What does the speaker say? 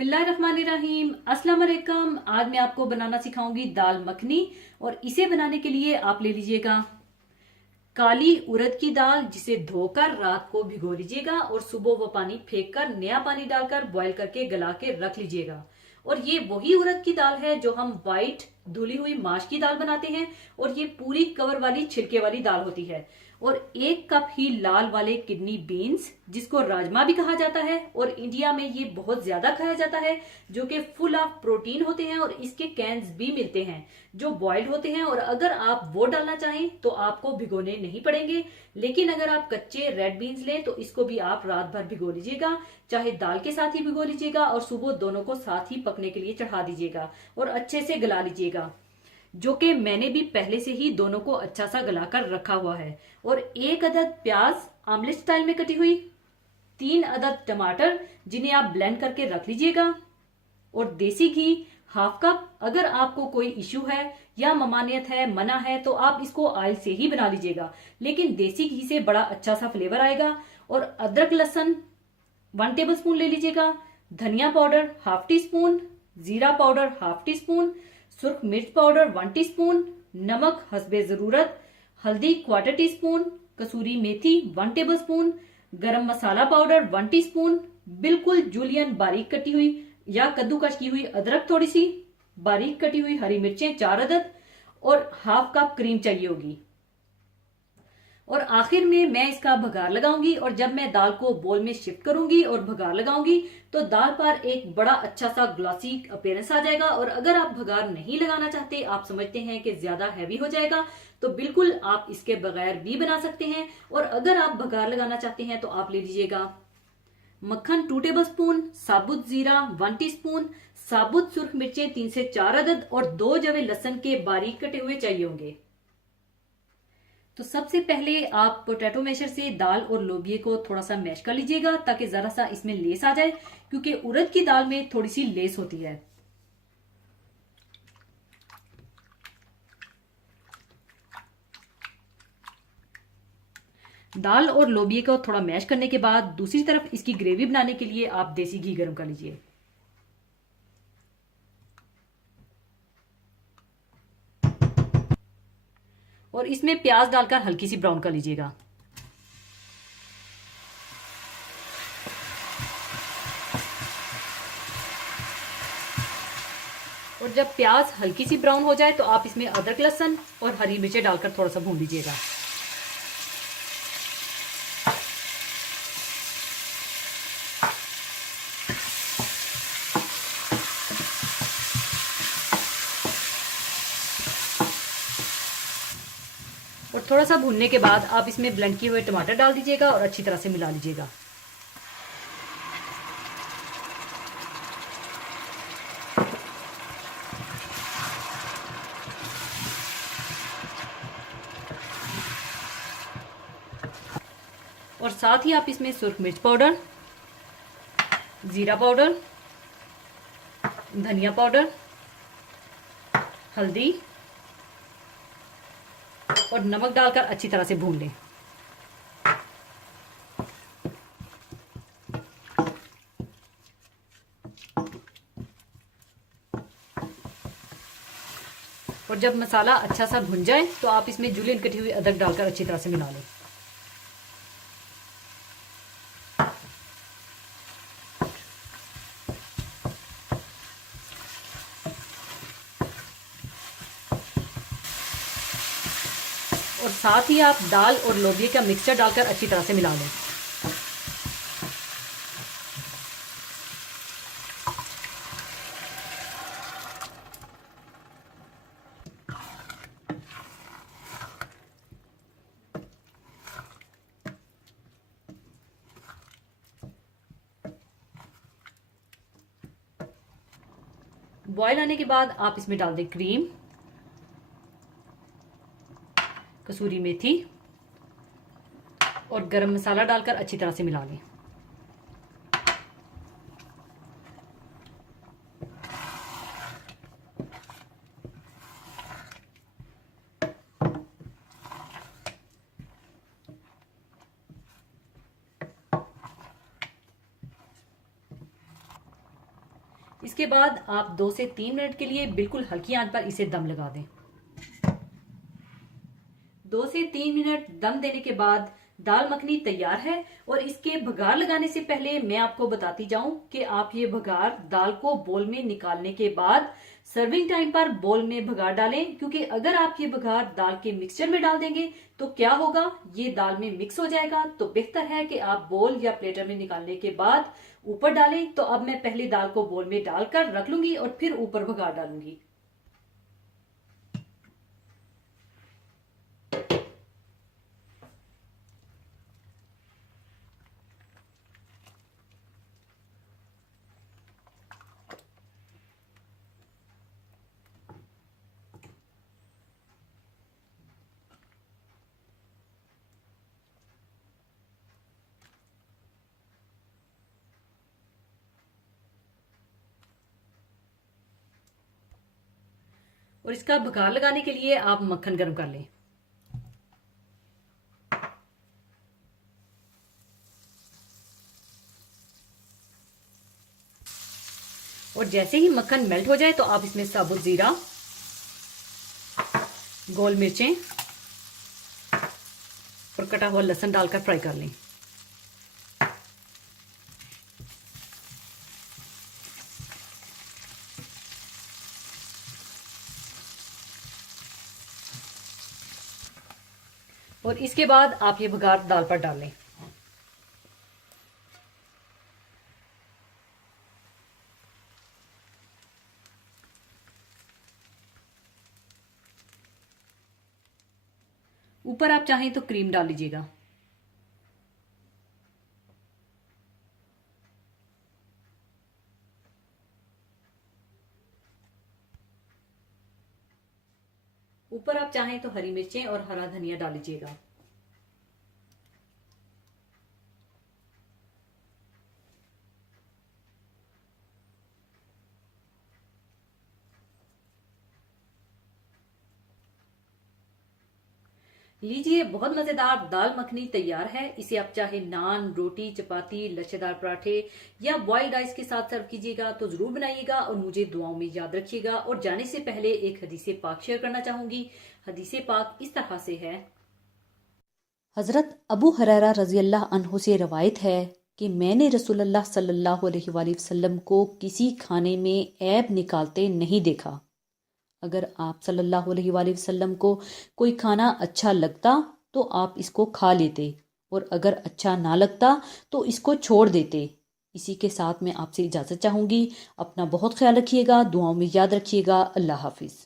बिस्मिल्लाहिर्रहमानिर्रहीम। अस्सलाम वालेकुम। आज मैं आपको बनाना सिखाऊंगी दाल मखनी। और इसे बनाने के लिए आप ले लीजिएगा काली उड़द की दाल, जिसे धोकर रात को भिगो लीजिएगा और सुबह वो पानी फेंक कर नया पानी डालकर बॉईल करके गला के रख लीजिएगा। और ये वही उड़द की दाल है जो हम वाइट धुली हुई माश की दाल बनाते हैं, और ये पूरी कवर वाली छिलके वाली दाल होती है। और 1 कप ही लाल वाले किडनी बीन्स, जिसको राजमा भी कहा जाता है, और इंडिया में ये बहुत ज्यादा खाया जाता है, जो कि फुल ऑफ प्रोटीन होते हैं और इसके कैंस भी मिलते हैं जो बॉइल्ड होते हैं। और अगर आप वो डालना चाहें तो आपको भिगोने नहीं पड़ेंगे, लेकिन अगर आप कच्चे रेड बीन्स लें तो इसको भी आप रात भर भिगो लीजिएगा, चाहे दाल के साथ ही भिगो लीजिएगा और सुबह दोनों को साथ ही पकने के लिए चढ़ा दीजिएगा और अच्छे से गला लीजिएगा, जो कि मैंने भी पहले से ही दोनों को अच्छा सा गलाकर रखा हुआ है। और 1 अदद प्याज आमलेट स्टाइल में कटी हुई, 3 अदद टमाटर जिन्हें आप ब्लेंड करके रख लीजिएगा, और देसी घी ½ कप। अगर आपको कोई इश्यू है या ममानियत है, मना है, तो आप इसको ऑयल से ही बना लीजिएगा, लेकिन देसी घी से बड़ा अच्छा सा फ्लेवर आएगा। और अदरक लहसुन 1 टेबल स्पून ले लीजिएगा, धनिया पाउडर ½ टी स्पून, जीरा पाउडर ½ टी स्पून, सुर्ख मिर्च पाउडर 1 टीस्पून, नमक हस्बे जरूरत, हल्दी 1/4 टी स्पून, कसूरी मेथी 1 टेबल स्पून, गरम मसाला पाउडर 1 टीस्पून, बिल्कुल जूलियन बारीक कटी हुई या कद्दूकश की हुई अदरक थोड़ी सी, बारीक कटी हुई हरी मिर्चें 4 अदद, और ½ कप क्रीम चाहिए होगी। और आखिर में मैं इसका भगार लगाऊंगी, और जब मैं दाल को बोल में शिफ्ट करूंगी और भगार लगाऊंगी तो दाल पर एक बड़ा अच्छा सा ग्लॉसी अपीयरेंस आ जाएगा। और अगर आप भगार नहीं लगाना चाहते, आप समझते हैं कि ज्यादा हैवी हो जाएगा, तो बिल्कुल आप इसके बगैर भी बना सकते हैं। और अगर आप भगार लगाना चाहते हैं तो आप ले लीजिएगा मक्खन 2 टेबल स्पून, साबुत जीरा 1 टीस्पून, साबुत सुर्ख मिर्चें 3 से 4 अदद, और 2 जवे लहसुन के बारीक कटे हुए चाहिए होंगे। तो सबसे पहले आप पोटैटो मैशर से दाल और लोबिये को थोड़ा सा मैश कर लीजिएगा, ताकि जरा सा इसमें लेस आ जाए, क्योंकि उड़द की दाल में थोड़ी सी लेस होती है। दाल और लोबिये को थोड़ा मैश करने के बाद दूसरी तरफ इसकी ग्रेवी बनाने के लिए आप देसी घी गर्म कर लीजिए। और इसमें प्याज डालकर हल्की सी ब्राउन कर लीजिएगा। और जब प्याज हल्की सी ब्राउन हो जाए तो आप इसमें अदरक लहसुन और हरी मिर्चें डालकर थोड़ा सा भून लीजिएगा। और थोड़ा सा भूनने के बाद आप इसमें ब्लेंड किए हुए टमाटर डाल दीजिएगा और अच्छी तरह से मिला लीजिएगा। और साथ ही आप इसमें सुर्ख मिर्च पाउडर, जीरा पाउडर, धनिया पाउडर, हल्दी और नमक डालकर अच्छी तरह से भून लें। और जब मसाला अच्छा सा भुन जाए तो आप इसमें जूलियन कटी हुई अदरक डालकर अच्छी तरह से मिला लें। और साथ ही आप दाल और लोबिये का मिक्सचर डालकर अच्छी तरह से मिला लें। बॉयल आने के बाद आप इसमें डाल दें क्रीम, कसूरी मेथी और गरम मसाला डालकर अच्छी तरह से मिला लें। इसके बाद आप 2 से 3 मिनट के लिए बिल्कुल हल्की आंच पर इसे दम लगा दें। 2 से 3 मिनट दम देने के बाद दाल मखनी तैयार है। और इसके भगार लगाने से पहले मैं आपको बताती जाऊं कि आप ये भगार दाल को बोल में निकालने के बाद सर्विंग टाइम पर बोल में भगार डालें, क्योंकि अगर आप ये भगार दाल के मिक्सचर में डाल देंगे तो क्या होगा, ये दाल में मिक्स हो जाएगा। तो बेहतर है कि आप बोल या प्लेटर में निकालने के बाद ऊपर डालें। तो अब मैं पहले दाल को बोल में डालकर रख लूंगी और फिर ऊपर भगार डालूंगी। और इसका भगार लगाने के लिए आप मक्खन गर्म कर लें। और जैसे ही मक्खन मेल्ट हो जाए तो आप इसमें साबुत जीरा, गोल मिर्चें और कटा हुआ लहसुन डालकर फ्राई कर लें। और इसके बाद आप ये भगार दाल पर डाल लें। ऊपर आप चाहें तो क्रीम डाल लीजिएगा। ऊपर आप चाहें तो हरी मिर्चें और हरा धनिया डाल लीजिएगा। लीजिए, बहुत मजेदार दाल मखनी तैयार है। इसे आप चाहे नान, रोटी, चपाती, लच्छेदार पराठे या बॉइल्ड राइस के साथ सर्व कीजिएगा। तो जरूर बनाइएगा और मुझे दुआओं में याद रखिएगा। और जाने से पहले एक हदीसे पाक शेयर करना चाहूंगी। हदीसे पाक इस तरह से है। हजरत अबू हुरैरा रजी अल्लाह अन्हु से रवायत है कि मैंने रसूलुल्लाह सल्लल्लाहु अलैहि वसल्लम को किसी खाने में ऐब निकालते नहीं देखा। अगर आप सल्लल्लाहु अलैहि वसल्लम को कोई खाना अच्छा लगता तो आप इसको खा लेते, और अगर अच्छा ना लगता तो इसको छोड़ देते। इसी के साथ मैं आपसे इजाज़त चाहूँगी। अपना बहुत ख्याल रखिएगा, दुआओं में याद रखिएगा। अल्लाह हाफिज़।